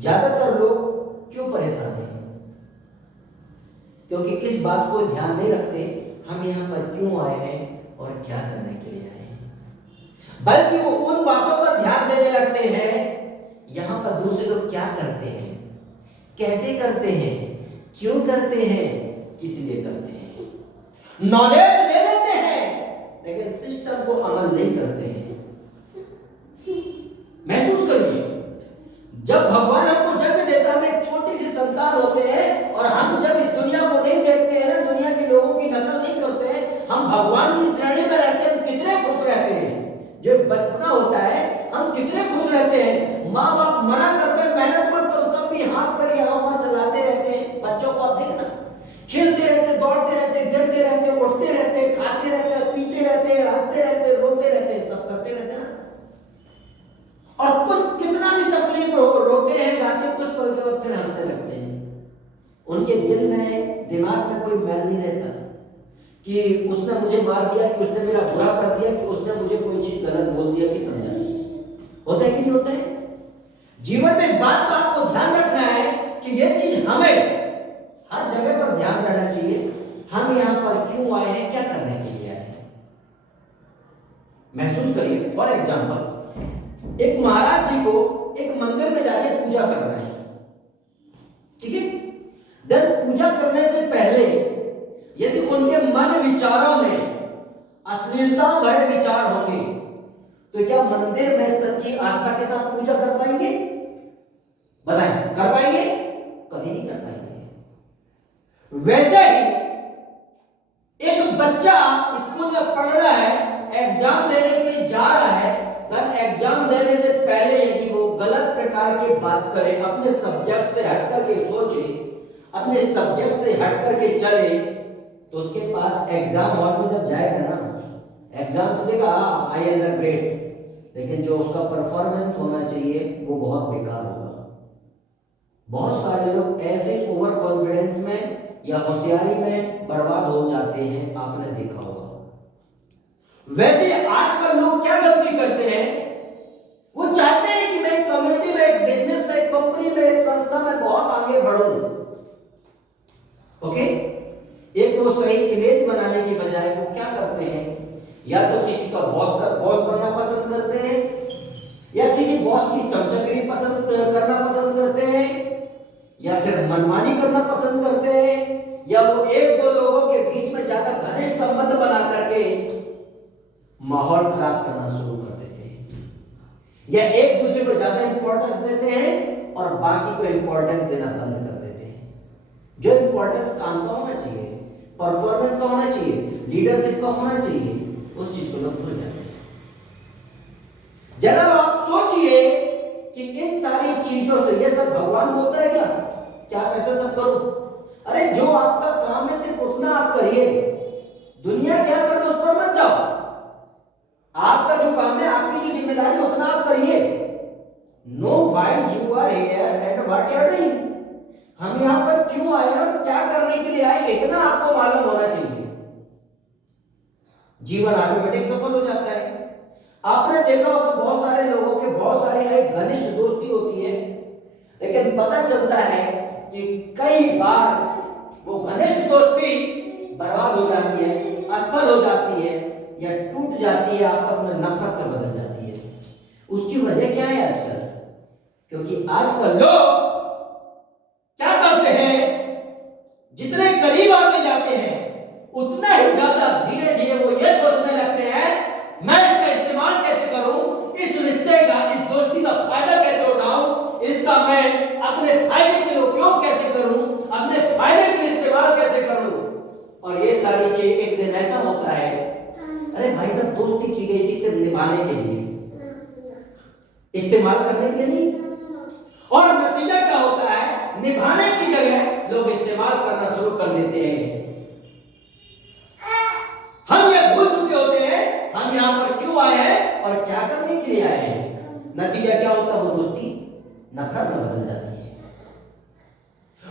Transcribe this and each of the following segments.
ज्यादातर लोग क्यों परेशान हैं? क्योंकि इस बात को ध्यान नहीं रखते हम यहाँ पर क्यों आए हैं और क्या करने के लिए आए हैं, बल्कि वो उन बातों पर ध्यान देने लगते हैं यहाँ पर दूसरे लोग क्या करते हैं, कैसे करते हैं, क्यों करते हैं, किस लिए करते हैं। नॉलेज ले लेते हैं लेकिन सिस्टम को अमल नहीं करते हैं। महसूस करिए, जब भगवान हमको जन्म देता है, हम एक छोटी सी संतान होते हैं और हम जब इस दुनिया को नहीं देखते हैं ना, दुनिया के लोगों की नकल नहीं करते हैं, हम भगवान की श्रेणी में रहते हैं, हम कितने खुश रहते हैं। जो बचपना होता है हम कितने खुश रहते हैं। माँ बाप मना करते हैं मेहनत मत करो, तब भी हाथ पर यहाँ वहां चलाते रहते हैं। बच्चों को आप देखना, खेलते रहते, दौड़ते रहते, गिरते रहते, उठते रहते, खाते रहते, पीते रहते, हंसते रहते, रोते रहते, सब करते रहते हैं। और कुछ कितना भी तकलीफ रोते हैं, गाते, कुछ पल के बाद फिर हंसने लगते हैं। उनके दिल में, दिमाग में कोई मैल नहीं रहता कि उसने मुझे मार दिया, कि उसने मेरा बुरा कर दिया, कि उसने मुझे कोई चीज गलत बोल दिया कि समझा। होता है कि नहीं होता है? जीवन में इस बात का आपको ध्यान रखना है कि ये चीज हमें हर जगह पर ध्यान रहना चाहिए। हम यहाँ पर क्यों आए हैं, क्या करने के लिए आए हैं। महसूस करिए, फॉर एग्जाम्पल एक महाराज जी को एक मंदिर में जाके पूजा करना है, ठीक है। देन पूजा करने से पहले यदि उनके मन विचारों में अश्लीलता भरे विचार होंगे तो क्या मंदिर में सच्ची आस्था के साथ पूजा कर पाएंगे? बताएं, कर पाएंगे? कभी नहीं कर पाएंगे। वैसे ही एक बच्चा स्कूल में पढ़ रहा है, एग्जाम देने के लिए जा रहा है, तब एग्जाम देने से पहले यदि वो गलत प्रकार की बात करे, अपने सब्जेक्ट से हट करके सोचे, अपने सब्जेक्ट से हट करके चले, तो उसके पास एग्जाम हॉल में जब जाएगा ना, एग्जाम तो देगा आई एम द ग्रेट, लेकिन जो उसका परफॉर्मेंस होना चाहिए वो बहुत बेकार होगा। बहुत सारे लोग ऐसे ओवर कॉन्फिडेंस में या होशियारी में बर्बाद हो जाते हैं, आपने देखा होगा। वैसे आजकल लोग क्या गलती करते हैं, वो चाहते हैं कि मैं एक कम्युनिटी में, एक बिजनेस में, एक कंपनी में, एक संस्था में बहुत आगे बढ़ूं। ओके, एक तो सही इमेज बनाने की बजाय वो क्या करते हैं, या तो किसी का बॉस बनना पसंद करते हैं, या किसी बॉस की चमचगिरी करना पसंद करते हैं, या फिर मनमानी करना पसंद करते हैं, या वो एक दो लोगों के बीच में ज्यादा घनिष्ठ संबंध बना करके माहौल खराब करना शुरू कर देते हैं, या एक दूसरे को ज्यादा इंपॉर्टेंस देते हैं और बाकी को इंपॉर्टेंस देना बंद कर देते हैं। जो इंपॉर्टेंस काम का होना चाहिए, परफॉर्मेंस का होना चाहिए, लीडरशिप का होना चाहिए, उस चीज को लोग भूल जाते हैं। जनाब आप सोचिए कि इन सारी चीजों से, ये सब भगवान बोलता है क्या आप ऐसा सब करो? अरे जो आपका काम है सिर्फ उतना आप करिए, दुनिया क्या कर रही है उस पर मत जाओ। आपका जो काम है, आपकी जो जिम्मेदारी उतना आप करिए। Know why you are here and what you are doing. हम यहां पर क्यों आए और क्या करने के लिए आए, इतना आपको मालूम होना चाहिए। जीवन ऑटोमेटिक सफल हो जाता है। आपने देखा होगा बहुत सारे लोगों के बहुत सारी घनिष्ठ दोस्ती होती है, लेकिन पता चलता है कि कई बार वो घनिष्ठ दोस्ती बर्बाद हो जाती है, असफल हो जाती है, या टूट जाती है, आपस में नफरत में बदल जाती है। उसकी वजह क्या है आजकल? क्योंकि आजकल लोग क्या करते हैं, जितने करीब आते जाते हैं उतना ही ज्यादा धीरे धीरे वो ये सोचने लगते हैं मैं इसका इस्तेमाल कैसे करूं, इस रिश्ते का, इस दोस्ती का फायदा कैसे उठाऊं, इसका मैं अपने फायदे के लिए उपयोग कैसे करूं, अपने फायदे के लिए इस्तेमाल कैसे करूं। और ये सारी चीज एक दिन ऐसा होता है, अरे भाई साहब दोस्ती की गई थी सिर्फ निभाने के लिए, इस्तेमाल करने के लिए नहीं। और नतीजा क्या होता है, निभाने की जगह लोग इस्तेमाल करना शुरू कर देते हैं। हम ये भूल चुके होते हैं हम यहां पर क्यों आए हैं और क्या करने के लिए आए हैं। नतीजा क्या होता है, वो दोस्ती नफरत में बदल जाती है।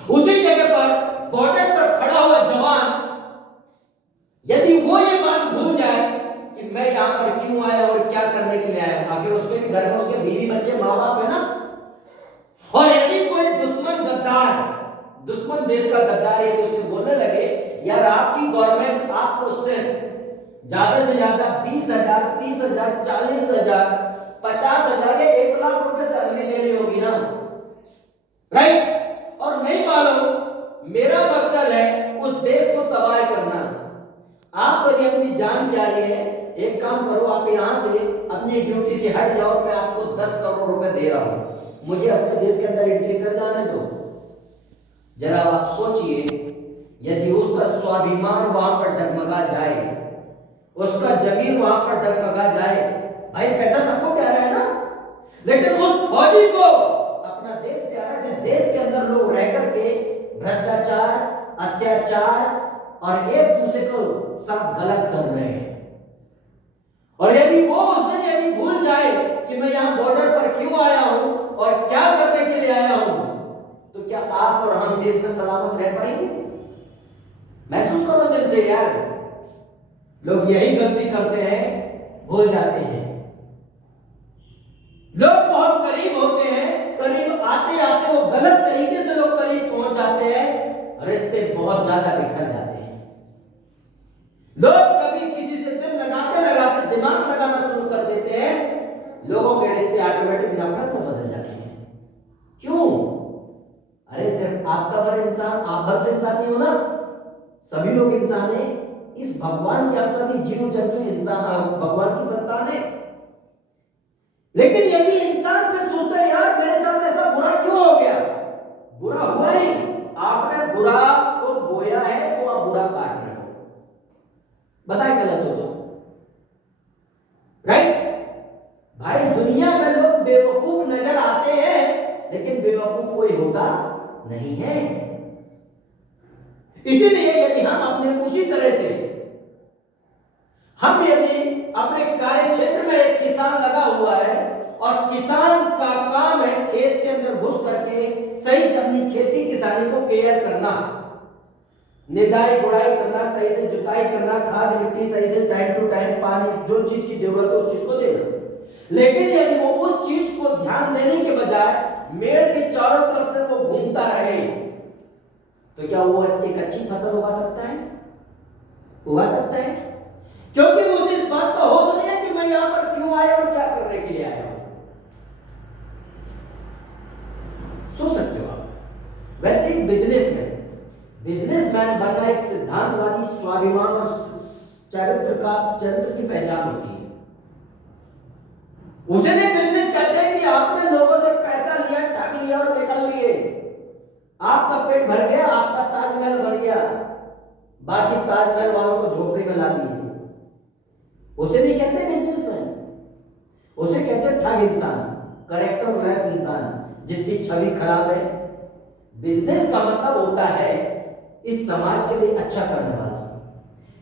उसी जगह पर बॉर्डर पर खड़ा हुआ जवान यदि वो ये बात भूल जाए कि मैं यहां पर क्यों आया और क्या करने के लिए आया, आखिर उसके भी घर में उसके बीवी बच्चे माँ बाप है ना, और यदि दुश्मन देश का गद्दार यदि उससे बोलने लगे यार आपकी गवर्नमेंट आपको सिर्फ ज्यादा से ज्यादा 20,000, 30,000, 40,000, 50,000 या 1,00,000 रुपए सैलरी दे रही होगी ना, राइट, और नहीं मालूम मेरा मकसद है उस देश को तबाह करना। आपको यदि अपनी जान प्यारी है, एक काम करो, आप यहां से अपनी ड्यूटी से हट जाओ, मैं आपको 10 करोड़ रुपए दे रहा हूं, मुझे अपने देश के अंदर एंट्री कर जाने दो। जरा आप सोचिए, यदि उसका स्वाभिमान वहां पर डगमगा जाए, उसका जमीन वहां पर डगमगा जाए, भाई पैसा सबको प्यारा है ना, लेकिन उस फौजी को अपना देश प्यारा, जिस देश के अंदर लोग रह करके भ्रष्टाचार, अत्याचार और एक दूसरे को सब गलत कर रहे हैं, और यदि वो उस दिन यदि भूल जाए कि मैं यहां बॉर्डर पर क्यों आया हूं और क्या करने के लिए आया हूं, तो क्या आप और हम देश में सलामत रह पाएंगे? महसूस करो दिल से यार, लोग यही गलती करते हैं, भूल जाते हैं। लोग बहुत करीब होते हैं, करीब आते आते वो गलत तरीके से लोग करीब पहुंच जाते हैं, रिश्ते बहुत ज्यादा बिखर जाते हैं। लोग कभी किसी से दिल लगाते लगाते दिमाग लगाना शुरू कर देते हैं, लोगों के रिश्ते ऑटोमेटिक नफरत में बदल जाते हैं। क्यों? अरे सिर्फ आपका भर इंसान, आप भर तो इंसान नहीं हो ना, सभी लोग इंसान हैं, इस भगवान के आप सभी जीव जंतु इंसान, भगवान की संतान है। लेकिन यदि इंसान फिर सोचता है यार मेरे साथ ऐसा बुरा क्यों हो गया, बुरा हुआ नहीं, आपने बुरा को बोया है तो आप बुरा काट रहे हो, बताए गलत हो तो, राइट? भाई दुनिया में लोग बेवकूफ नजर आते हैं, लेकिन बेवकूफ कोई होता नहीं है। इसीलिए यदि हम अपने उसी तरह से हम यदि अपने कार्य क्षेत्र में एक किसान लगा हुआ है और किसान का काम है खेत के अंदर घुस करके सही से अपनी खेती किसानी को केयर करना, निदाई गुड़ाई करना, सही से जुताई करना, खाद मिट्टी सही से टाइम टू टाइम, पानी जो चीज की जरूरत है उस चीज को देना। लेकिन यदि वो उस चीज को ध्यान देने के बजाय मेड़ के चारों तरफ से वो घूमता रहे, तो क्या वो एक अच्छी फसल उगा सकता है? उगा सकता है? क्योंकि उसे इस बात का होश नहीं है कि मैं यहां पर क्यों आया और क्या करने के लिए आया हूं। सोच सकते हो आप। वैसे ही बिजनेसमैन बनना एक सिद्धांतवादी, स्वाभिमान और चरित्र की पहचान होती है। उसे नहीं बिजनेस कहते हैं कि आपने लोगों से पैसा लिया, ठग लिया और निकल लिए, आपका पेट भर गया, आपका ताजमहल बन गया, बाकी ताजमहल वालों को झोपड़ी में ला दिए। उसे नहीं कहते बिजनेसमैन, उसे कहते ठग इंसान, कैरेक्टर लेस इंसान, जिसकी छवि खराब है। बिजनेस का मतलब होता है इस समाज के लिए अच्छा करने वाला,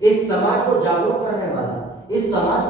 इस समाज को जागरूक करने वाला, इस समाज को